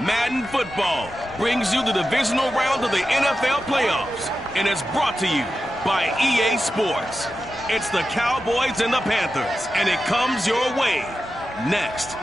Madden Football brings you the divisional round of the NFL playoffs, and it's brought to you by EA Sports. It's the Cowboys and the Panthers, and it comes your way next.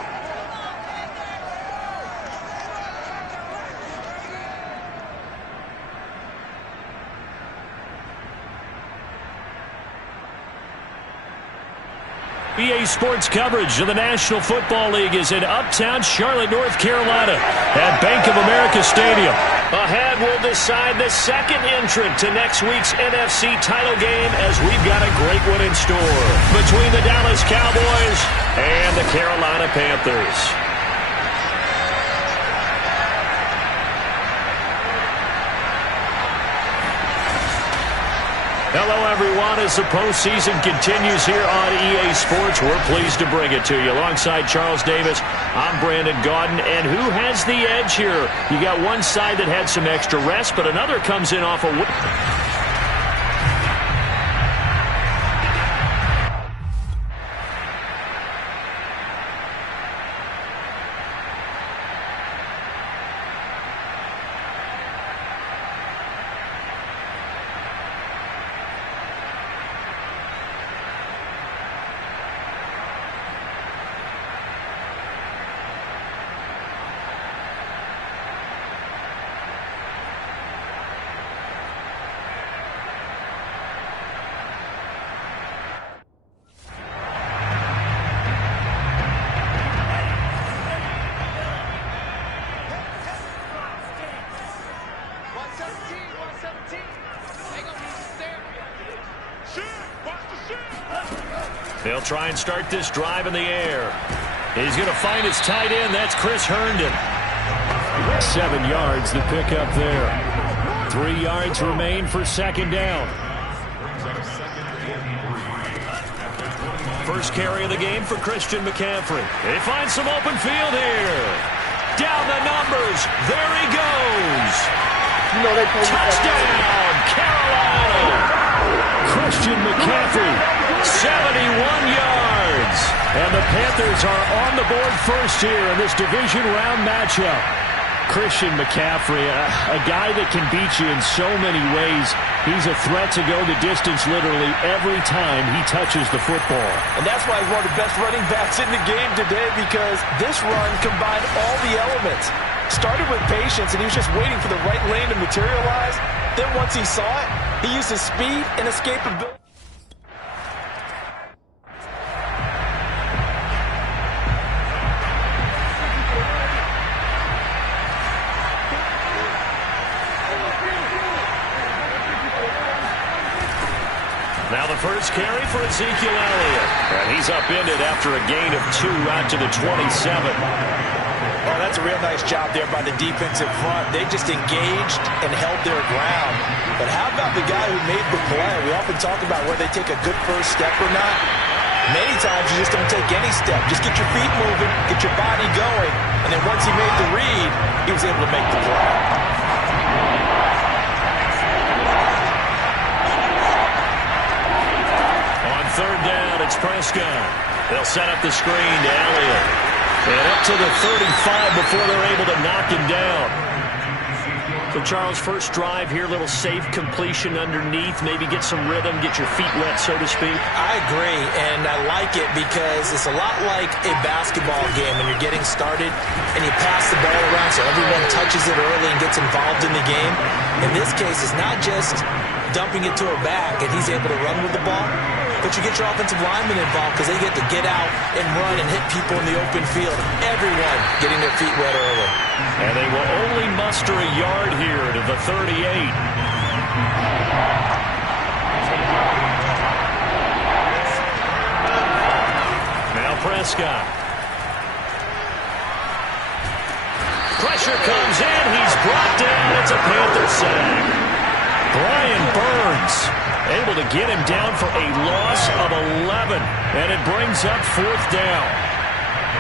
EA Sports coverage of the National Football League is in uptown Charlotte, North Carolina at Bank of America Stadium. Ahead, we'll decide the second entrant to next week's NFC title game as we've got a great one in store between the Dallas Cowboys and the Carolina Panthers. Hello, everyone. As the postseason continues here on EA Sports, we're pleased to bring it to you. Alongside Charles Davis, I'm Brandon Gaudin. And who has the edge here? You got one side that had some extra rest, but another comes in off a win. They'll try and start this drive in the air. He's going to find his tight end. That's Chris Herndon. 7 yards the pickup there. 3 yards remain for second down. First carry of the game for Christian McCaffrey. They find some open field here. Down the numbers. There he goes. Touchdown, Carolina. Christian McCaffrey. 71 yards. And the Panthers are on the board first here in this division round matchup. Christian McCaffrey, a guy that can beat you in so many ways. He's a threat to go the distance literally every time he touches the football. And that's why he's one of the best running backs in the game today, because this run combined all the elements. Started with patience, and he was just waiting for the right lane to materialize. Then once he saw it, he used his speed and escapability. Now the first carry for Ezekiel Elliott. And he's upended after a gain of 2 out to the 27. Oh, that's a real nice job there by the defensive front. They just engaged and held their ground. But how about the guy who made the play? We often talk about whether they take a good first step or not. Many times you just don't take any step. Just get your feet moving, get your body going. And then once he made the read, he was able to make the play. Third down, it's Prescott. They'll set up the screen to Elliott. And up to the 35 before they're able to knock him down. So, Charles, first drive here, little safe completion underneath. Maybe get some rhythm, get your feet wet, so to speak. I agree, and I like it because it's a lot like a basketball game when you're getting started and you pass the ball around so everyone touches it early and gets involved in the game. In this case, it's not just dumping it to a back and he's able to run with the ball, but you get your offensive linemen involved because they get to get out and run and hit people in the open field. Everyone getting their feet wet early. And they will only muster a yard here to the 38. Now Prescott. Pressure comes in. He's brought down. It's a Panther sack. Brian Burns able to get him down for a loss of 11. And it brings up fourth down.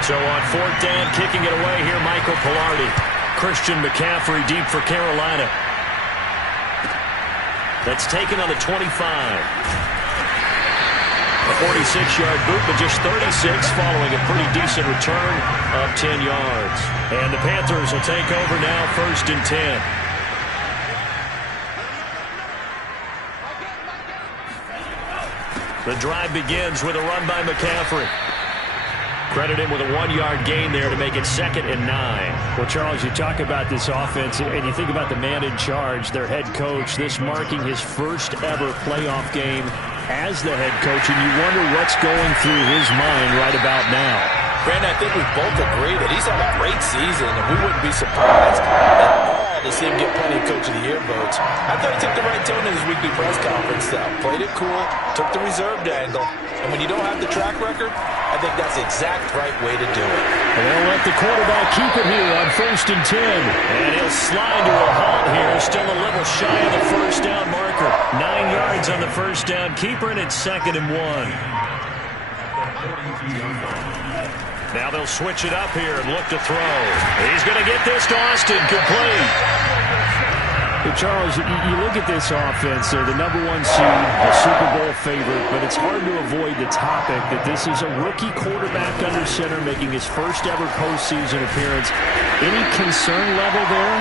So on fourth down, kicking it away here, Michael Pilardi. Christian McCaffrey deep for Carolina. That's taken on the 25. A 46-yard boot, but just 36 following a pretty decent return of 10 yards. And the Panthers will take over now, 1st and 10. The drive begins with a run by McCaffrey. Credit him with a 1-yard gain there to make it 2nd and 9. Well, Charles, you talk about this offense, and you think about the man in charge, their head coach, this marking his first ever playoff game as the head coach, and you wonder what's going through his mind right about now. Brandon, I think we both agree that he's had a great season, and we wouldn't be surprised at all to see him get plenty of Coach of the Year votes. I thought he took the right tone in his weekly press conference, though. Played it cool, took the reserved angle, and when you don't have the track record, I think that's the exact right way to do it. And they'll let the quarterback keep it here on 1st and 10. And he'll slide to a halt here, still a little shy of the first down marker. 9 yards on the first down keeper, and it's 2nd and 1. Now they'll switch it up here and look to throw. He's going to get this to Austin, complete. But Charles, you look at this offense, they're the #1 seed, the Super Bowl favorite, but it's hard to avoid the topic that this is a rookie quarterback under center making his first ever postseason appearance. Any concern level there?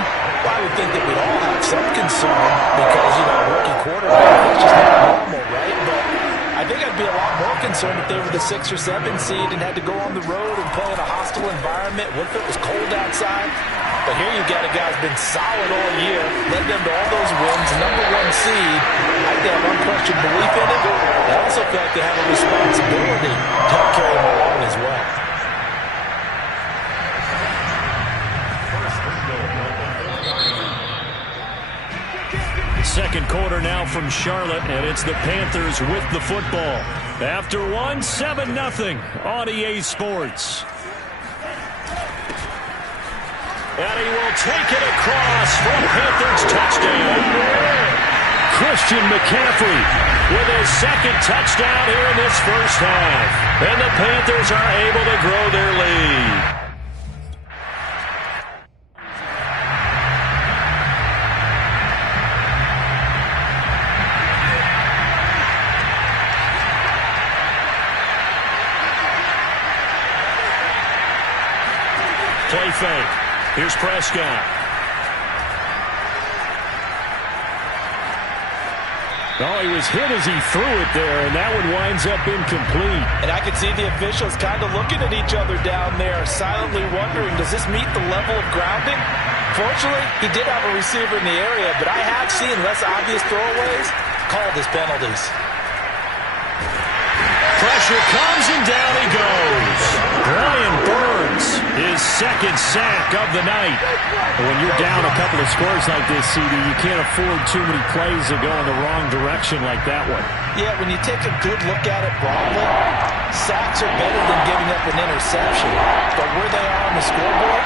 Well, I would think that we'd all have some concern because, rookie quarterback, it's just not normal, right? But I think I'd be a lot more concerned if they were the 6 or 7 seed and had to go on the road and play in a hostile environment. What if it was cold outside? But here you got a guy who's been solid all year, led them to all those wins, #1 seed. I think they have unquestioned belief in him. I also feel like they have a responsibility to help carry him along as well. Second quarter now from Charlotte, and it's the Panthers with the football. After one, 7-0 on EA Sports. And he will take it across for a Panthers touchdown. Christian McCaffrey with his 2nd touchdown here in this first half. And the Panthers are able to grow their lead. Play fake. Here's Prescott. Oh, he was hit as he threw it there, and that one winds up incomplete. And I could see the officials kind of looking at each other down there, silently wondering, does this meet the level of grounding? Fortunately, he did have a receiver in the area, but I have seen less obvious throwaways called as penalties. Pressure comes, and down he goes. Brian Burns, his 2nd sack of the night. When you're down a couple of scores like this, CD, you can't afford too many plays that go in the wrong direction like that one. Yeah, when you take a good look at it broadly, sacks are better than giving up an interception. But where they are on the scoreboard,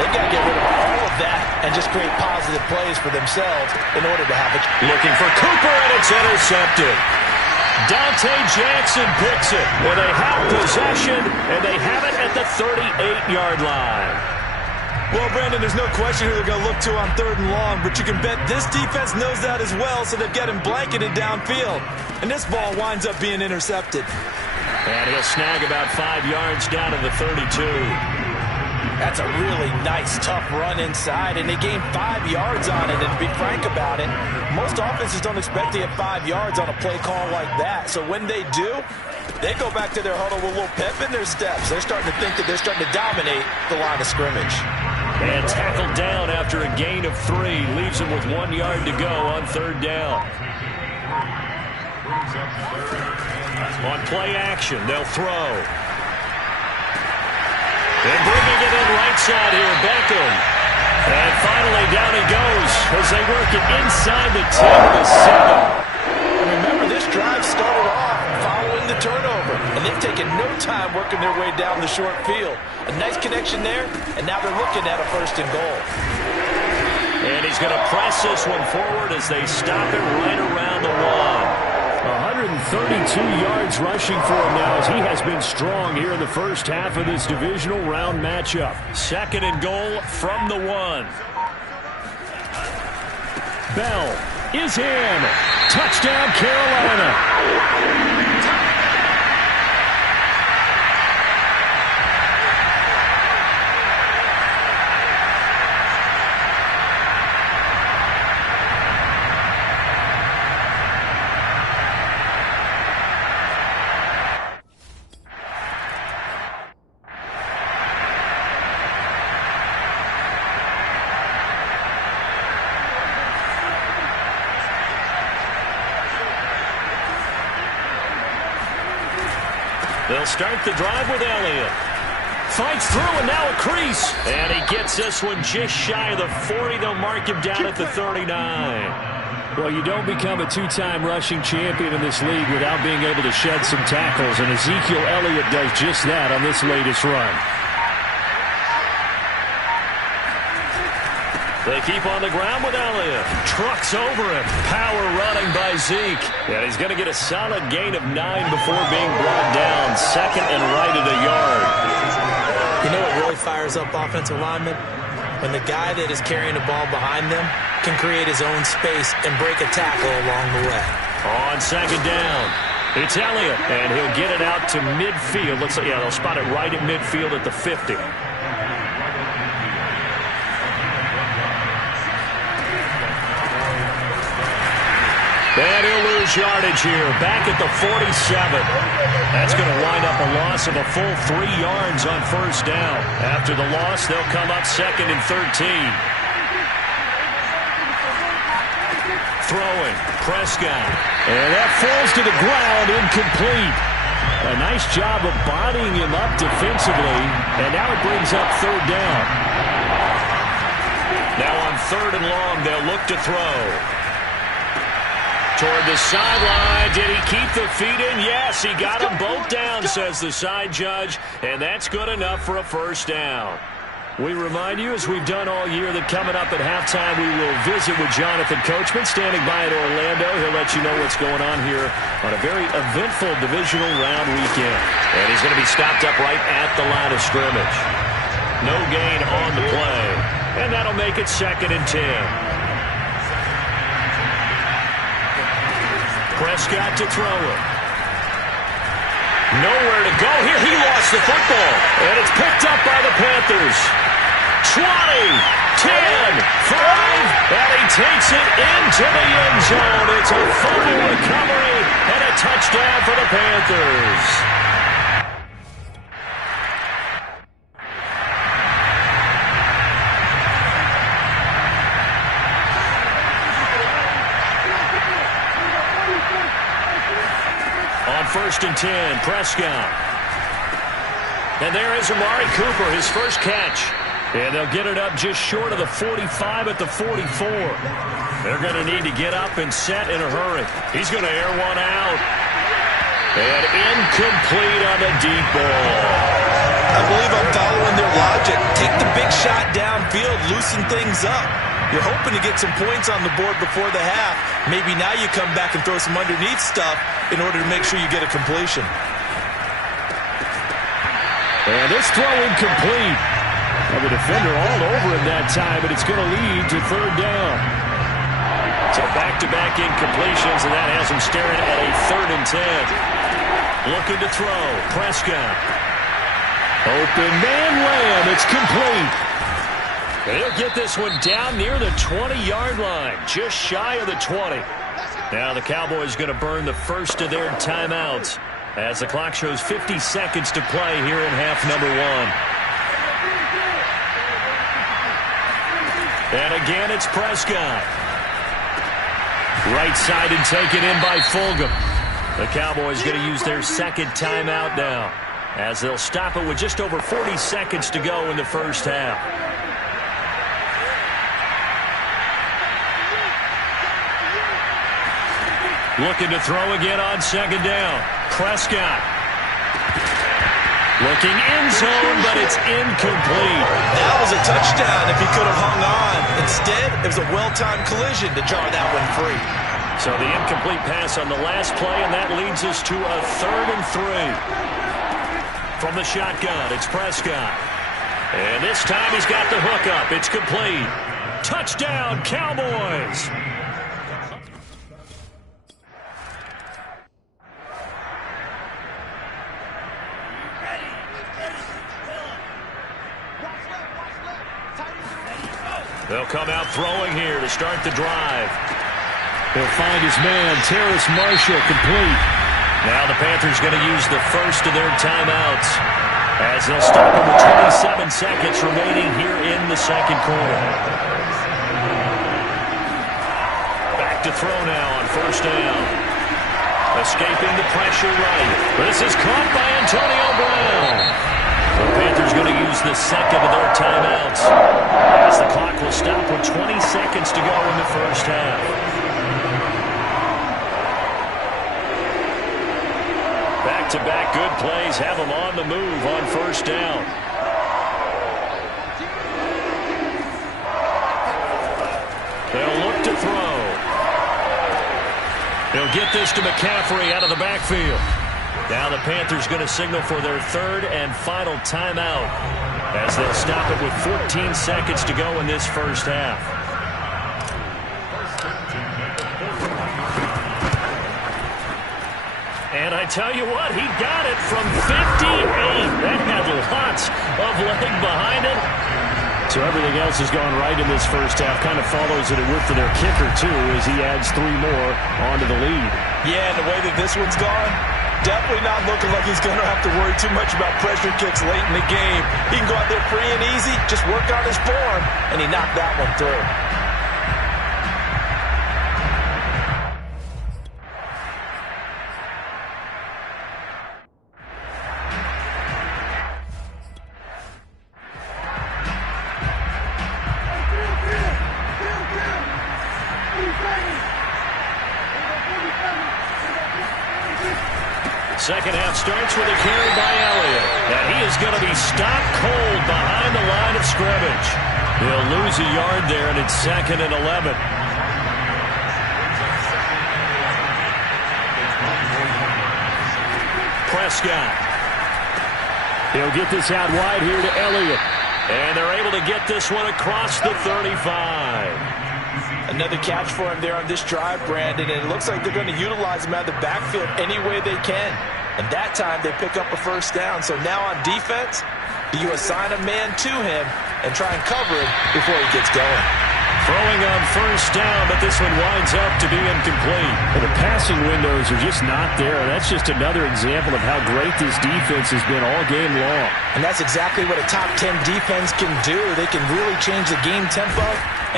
they've got to get rid of all of that and just create positive plays for themselves in order to have it. Looking for Cooper, and it's intercepted. Dante Jackson picks it, where they have possession, and they have it at the 38-yard line. Well, Brandon, there's no question who they're going to look to on 3rd and long, but you can bet this defense knows that as well, so they've got him blanketed downfield. And this ball winds up being intercepted. And he'll snag about 5 yards down to the 32. That's a really nice, tough run inside, and they gained 5 yards on it. And to be frank about it, most offenses don't expect to get 5 yards on a play call like that. So when they do, they go back to their huddle with a little pep in their steps. They're starting to think that they're starting to dominate the line of scrimmage. And tackled down after a gain of 3. Leaves him with 1 yard to go on 3rd down. On play action, they'll throw. And bringing it in right side here, Beckham. And finally down he goes as they work it inside the 10 to the 7. And remember, this drive started off following the turnover, and they've taken no time working their way down the short field. A nice connection there, and now they're looking at a 1st and goal. And he's going to press this one forward as they stop it right around the 1. 132 yards rushing for him now as he has been strong here in the first half of this divisional round matchup. 2nd and goal from the 1. Bell is in. Touchdown, Carolina. They'll start the drive with Elliott. Fights through, and now a crease. And he gets this one just shy of the 40. They'll mark him down at the 39. Well, you don't become a two-time rushing champion in this league without being able to shed some tackles, and Ezekiel Elliott does just that on this latest run. They keep on the ground with Elliott. Trucks over him. Power running by Zeke. And he's going to get a solid gain of 9 before being brought down. Second and right at a yard. You know what really fires up offensive linemen? When the guy that is carrying the ball behind them can create his own space and break a tackle along the way. On second down, it's Elliott, and he'll get it out to midfield. They'll spot it right at midfield at the 50. And he'll lose yardage here, back at the 47. That's going to wind up a loss of a full 3 yards on first down. After the loss, they'll come up second and 13. Throwing, Prescott. And that falls to the ground, incomplete. A nice job of bodying him up defensively, and now it brings up third down. Now on third and long, they'll look to throw. Toward the sideline. Did he keep the feet in? Yes, he got them both down, says the side judge, and that's good enough for a first down. We remind you, as we've done all year, that coming up at halftime, we will visit with Jonathan Coachman, standing by at Orlando. He'll let you know what's going on here on a very eventful divisional round weekend. And he's going to be stopped up right at the line of scrimmage. No gain on the play, and that'll make it second and 10. Prescott to throw it. Nowhere to go here. He lost the football. And it's picked up by the Panthers. 20, 10, 5, and he takes it into the end zone. It's a fumble recovery and a touchdown for the Panthers. First and 10, Prescott. And there is Amari Cooper, his first catch. And they'll get it up just short of the 45 at the 44. They're going to need to get up and set in a hurry. He's going to air one out. And incomplete on the deep ball. I believe I'm following their logic. Take the big shot downfield, loosen things up. You're hoping to get some points on the board before the half. Maybe now you come back and throw some underneath stuff in order to make sure you get a completion. And this throw incomplete. Well, the defender all over him that time, but it's going to lead to third down. So back-to-back incompletions, and that has him staring at a third and 10. Looking to throw, Prescott. Open man Lamb, it's complete. They'll get this one down near the 20-yard line, just shy of the 20. Now the Cowboys going to burn the first of their timeouts as the clock shows 50 seconds to play here in half number 1. And again, it's Prescott. Right side and taken in by Fulgham. The Cowboys going to use their second timeout now as they'll stop it with just over 40 seconds to go in the first half. Looking to throw again on second down. Prescott. Looking end zone, but it's incomplete. That was a touchdown if he could have hung on. Instead, it was a well-timed collision to jar that one free. So the incomplete pass on the last play, and that leads us to a third and 3. From the shotgun, it's Prescott. And this time he's got the hook up. It's complete. Touchdown, Cowboys! They'll come out throwing here to start the drive. He'll find his man, Terrace Marshall, complete. Now the Panthers going to use the first of their timeouts as they'll stop him with 27 seconds remaining here in the second quarter. Back to throw now on first down. Escaping the pressure right. This is caught by Antonio Brown. The Panthers going to use the second of their timeouts, as the clock will stop with 20 seconds to go in the first half. Back-to-back good plays have them on the move on first down. They'll look to throw. They'll get this to McCaffrey out of the backfield. Now the Panthers going to signal for their third and final timeout, as they'll stop it with 14 seconds to go in this first half. And I tell you what, he got it from 58. That had lots of leg behind it. So everything else has gone right in this first half. Kind of follows it would for their kicker, too, as he adds 3 more onto the lead. Yeah, and the way that this one's gone, definitely not looking like he's going to have to worry too much about pressure kicks late in the game. He can go out there free and easy, just work on his form, and he knocked that one through. Second half starts with a carry by Elliott. And he is going to be stopped cold behind the line of scrimmage. He'll lose a yard there, and it's 2nd and 11. Prescott. He'll get this out wide here to Elliott. And they're able to get this one across the 35. Another catch for him there on this drive, Brandon, and it looks like they're going to utilize him out of the backfield any way they can. And that time they pick up a first down. So now on defense, do you assign a man to him and try and cover him before he gets going? Throwing on first down, but this one winds up to be incomplete. Well, the passing windows are just not there. That's just another example of how great this defense has been all game long. And that's exactly what a top 10 defense can do. They can really change the game tempo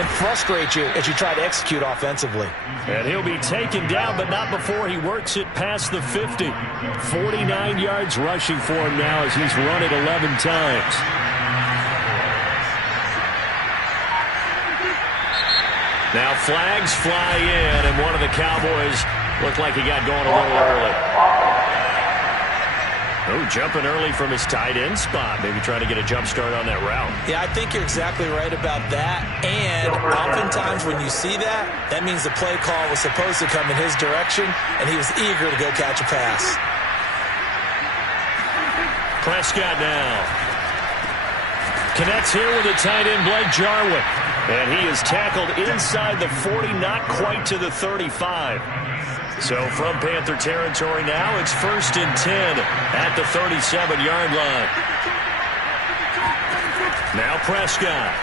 and frustrate you as you try to execute offensively. And he'll be taken down, but not before he works it past the 50. 49 yards rushing for him now as he's run it 11 times. Now flags fly in, and one of the Cowboys looked like he got going a little early. Oh, jumping early from his tight end spot. Maybe trying to get a jump start on that route. Yeah, I think you're exactly right about that. And oftentimes when you see that, that means the play call was supposed to come in his direction, and he was eager to go catch a pass. Prescott now connects here with the tight end, Blake Jarwin. And he is tackled inside the 40, not quite to the 35. So from Panther territory now, it's 1st and 10 at the 37-yard line. Now Prescott.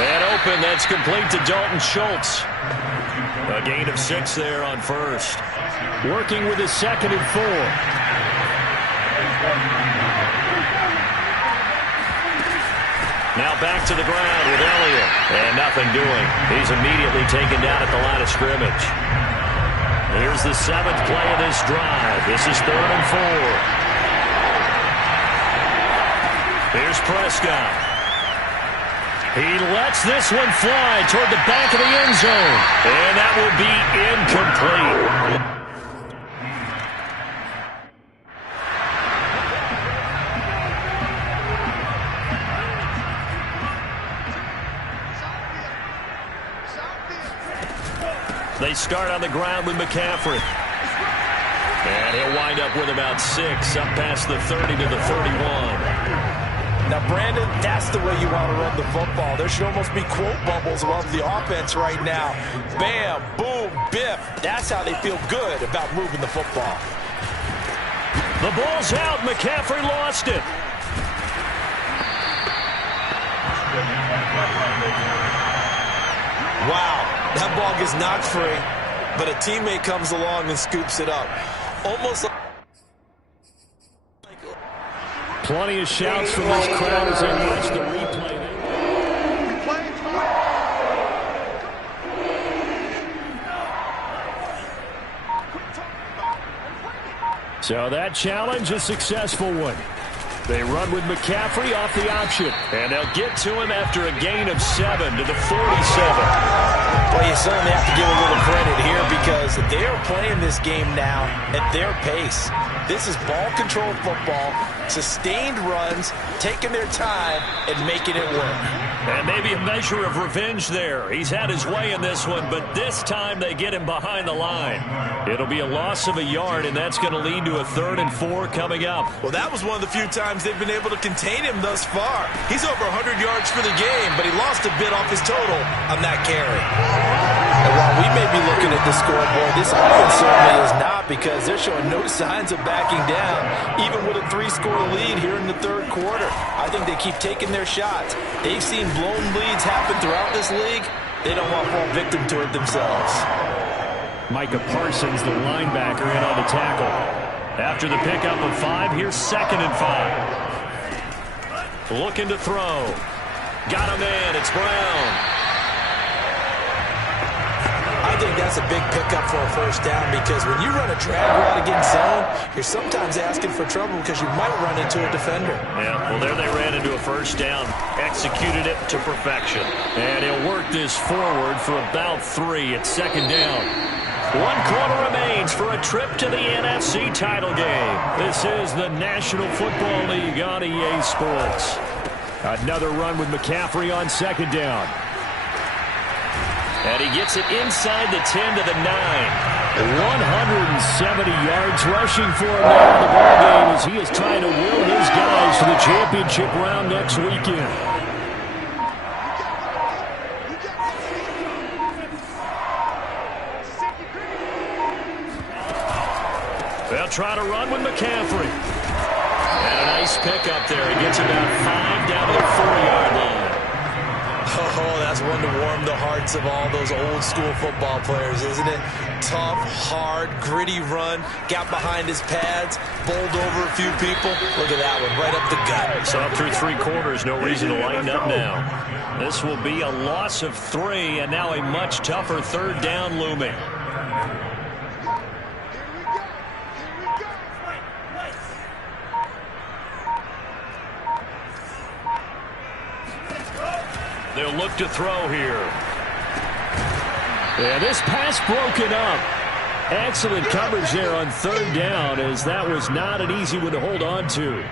Man open, that's complete to Dalton Schultz. A gain of 6 there on first. Working with his 2nd and 4. Now back to the ground with Elliott. And nothing doing. He's immediately taken down at the line of scrimmage. Here's the 7th play of this drive. This is 3rd and 4. Here's Prescott. He lets this one fly toward the back of the end zone. And that will be incomplete. They start on the ground with McCaffrey. And he'll wind up with about 6, up past the 30 to the 31. Now, Brandon, that's the way you want to run the football. There should almost be quote bubbles above the offense right now. Bam, boom, biff. That's how they feel good about moving the football. The ball's out. McCaffrey lost it. Wow. That ball gets knocked free, but a teammate comes along and scoops it up. Almost like... Plenty of shouts from this crowd as they watch the replay. So that challenge, a successful one. They run with McCaffrey off the option, and they'll get to him after a gain of 7 to the 47. Well, you certainly have to give a little credit here because they're playing this game now at their pace. This is ball control football, sustained runs, taking their time, and making it work. And maybe a measure of revenge there. He's had his way in this one, but this time they get him behind the line. It'll be a loss of a yard, and that's going to lead to a 3rd and 4 coming up. Well, that was one of the few times they've been able to contain him thus far. He's over 100 yards for the game, but he lost a bit off his total on that carry. And while we may be looking at the scoreboard, this offense certainly is not because they're showing no signs of backing down, even with a 3-score lead here in the 3rd quarter. I think they keep taking their shots. They've seen blown leads happen throughout this league. They don't want to fall victim to it themselves. Micah Parsons, the linebacker, in on the tackle. After the pickup of 5, here's 2nd and 5. Looking to throw. Got a man. It's Brown. I think that's a big pickup for a 1st down because when you run a drag route against zone, you're sometimes asking for trouble because you might run into a defender. Yeah, well, there they ran into a 1st down. Executed it to perfection. And he'll work this forward for about 3 at 2nd down. 1 quarter remains for a trip to the NFC title game. This is the National Football League on EA Sports. Another run with McCaffrey on 2nd down. And he gets it inside the 10 to the 9. 170 yards rushing for him now in the ballgame as he is trying to will his guys to the championship round next weekend. They'll try to run with McCaffrey. And a nice pickup there. He gets about 5 down to the 4-yard line. Oh, that's one to warm the hearts of all those old-school football players, isn't it? Tough, hard, gritty run. Got behind his pads, bowled over a few people. Look at that one, right up the gut. So up through 3 quarters, no reason to lighten up now. This will be a loss of 3, and now a much tougher 3rd down looming. They'll look to throw here. Yeah, this pass broken up. Excellent coverage there on 3rd down, as that was not an easy one to hold on to.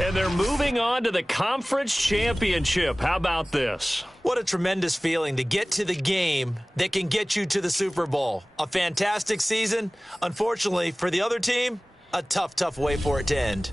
And they're moving on to the conference championship. How about this? What a tremendous feeling to get to the game that can get you to the Super Bowl. A fantastic season. Unfortunately, for the other team, a tough, tough way for it to end.